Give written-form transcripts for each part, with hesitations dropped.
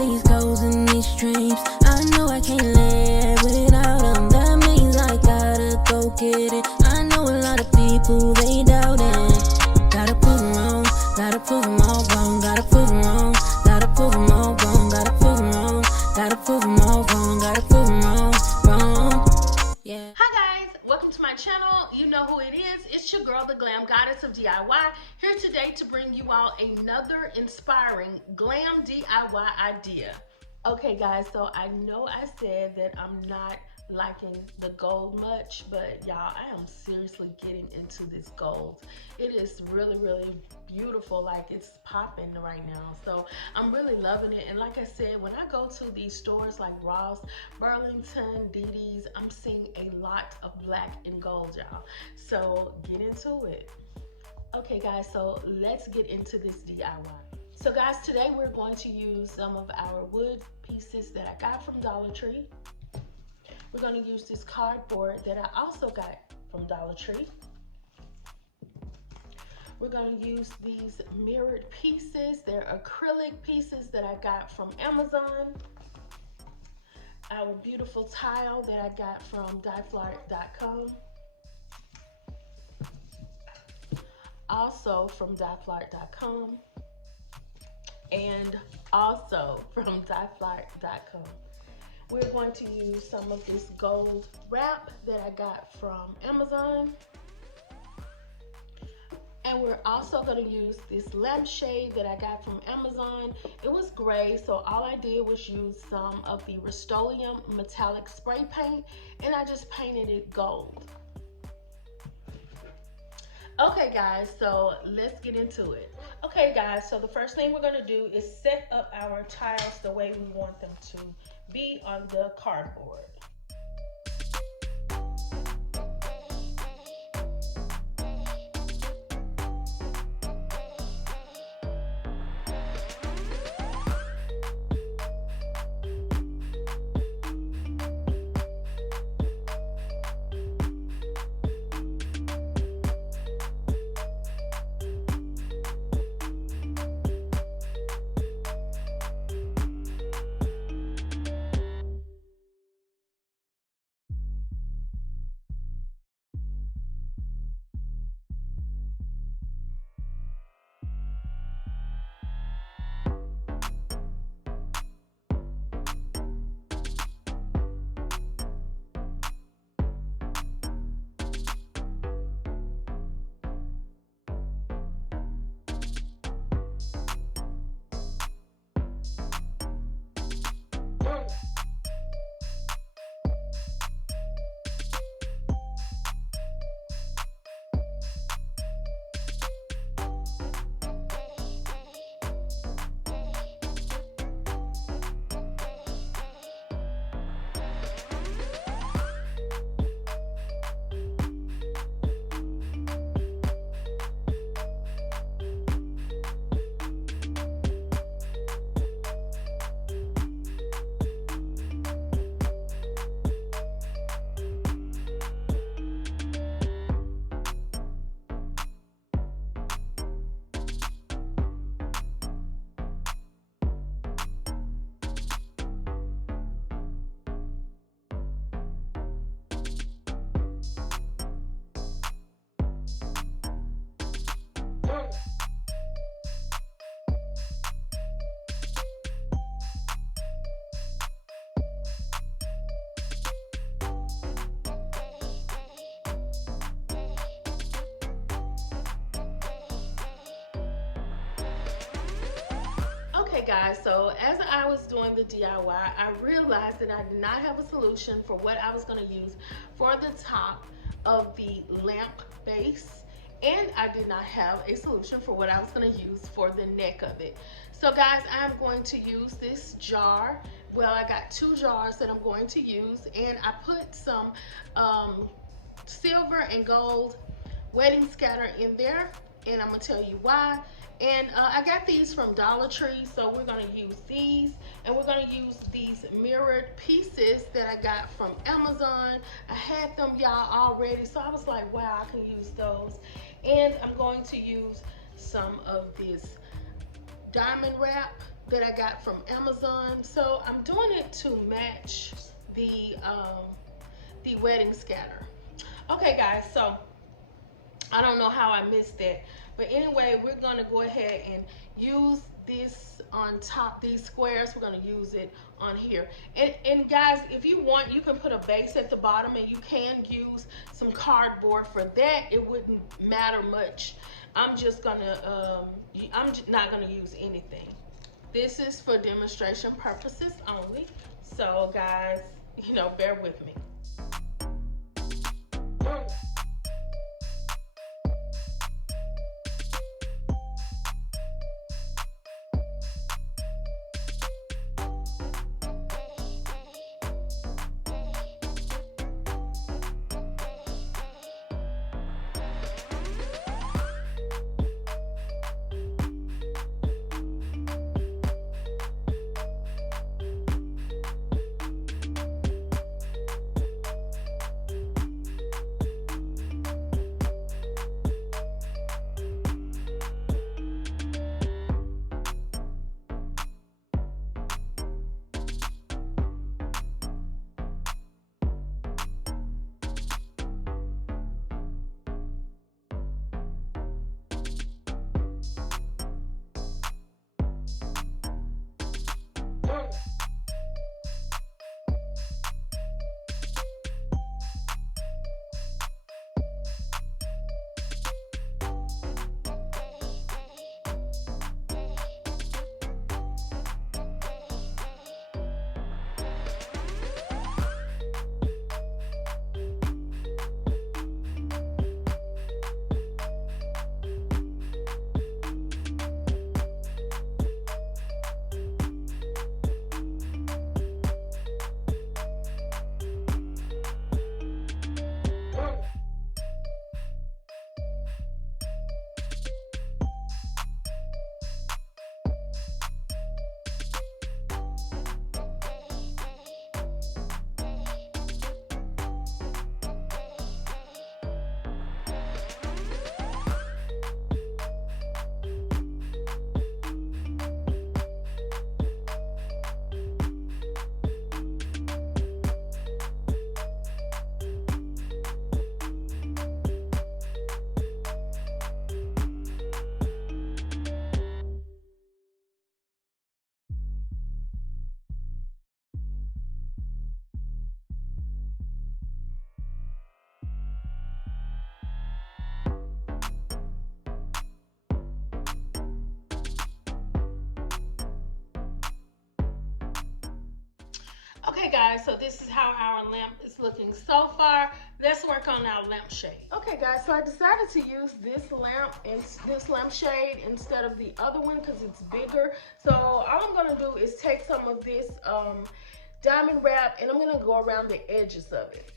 these goals and these dreams. I know I can't live without them. That means I gotta go get it. I know a lot of people, they doubt it. Gotta prove them wrong, gotta prove them all wrong. Gotta prove them wrong, gotta prove them all wrong. Gotta prove them wrong, gotta prove them all wrong. Gotta prove them wrong, wrong. Yeah. Hi guys, welcome to my channel. You know who it is. It's your girl, the Glam Goddess of DIY, here today to bring you all another inspiring glam DIY idea. Okay guys, so I know I said that I'm not liking the gold much, but y'all, I am seriously getting into this gold. It is really beautiful, like it's popping right now, so I'm really loving it. And like I said, when I go to these stores like Ross, Burlington, DD's, I'm seeing a lot of black and gold, y'all, so get into it. Okay guys, so let's get into this DIY. So guys, today we're going to use some of our wood pieces that I got from Dollar Tree. We're going to use this cardboard that I also got from Dollar Tree. We're going to use these mirrored pieces. They're acrylic pieces that I got from Amazon. Our beautiful tile that I got from decorative.com. Also from decorative.com. And also from decorative.com. We're going to use some of this gold wrap that I got from Amazon. And we're also going to use this lampshade that I got from Amazon. It was gray, so all I did was use some of the Rust-Oleum metallic spray paint, and I just painted it gold. Okay guys, so let's get into it. Okay guys, so the first thing we're going to do is set up our tiles the way we want them to be on the cardboard. Okay guys, so as I was doing the DIY, I realized that I did not have a solution for what I was going to use for the top of the lamp base, and I did not have a solution for what I was going to use for the neck of it. So guys, I'm going to use this jar. Well, I got two jars that I'm going to use, and I put some silver and gold wedding scatter in there, and I'm going to tell you why. And I got these from Dollar Tree, so we're going to use these, and we're going to use these mirrored pieces that I got from Amazon. I had them, y'all, already, so I was like, wow, I can use those. And I'm going to use some of this diamond wrap that I got from Amazon. So I'm doing it to match the wedding scatter. Okay guys, so I don't know how I missed that, but anyway, we're gonna go ahead and use this on top, these squares. We're gonna use it on here. And guys, if you want, you can put a base at the bottom, and you can use some cardboard for that. It wouldn't matter much. I'm just gonna, not gonna use anything. This is for demonstration purposes only. So guys, bear with me. Okay guys, so this is how our lamp is looking so far. Let's work on our lampshade. Okay guys, so I decided to use this lamp and this lampshade instead of the other one because it's bigger. So all I'm gonna do is take some of this diamond wrap, and I'm gonna go around the edges of it.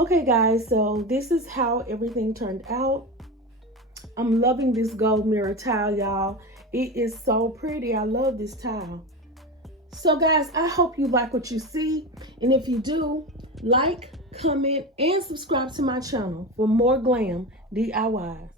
Okay guys, so this is how everything turned out. I'm loving this gold mirror tile, y'all. It is so pretty. I love this tile. So guys, I hope you like what you see. And if you do, like, comment, and subscribe to my channel for more glam DIYs.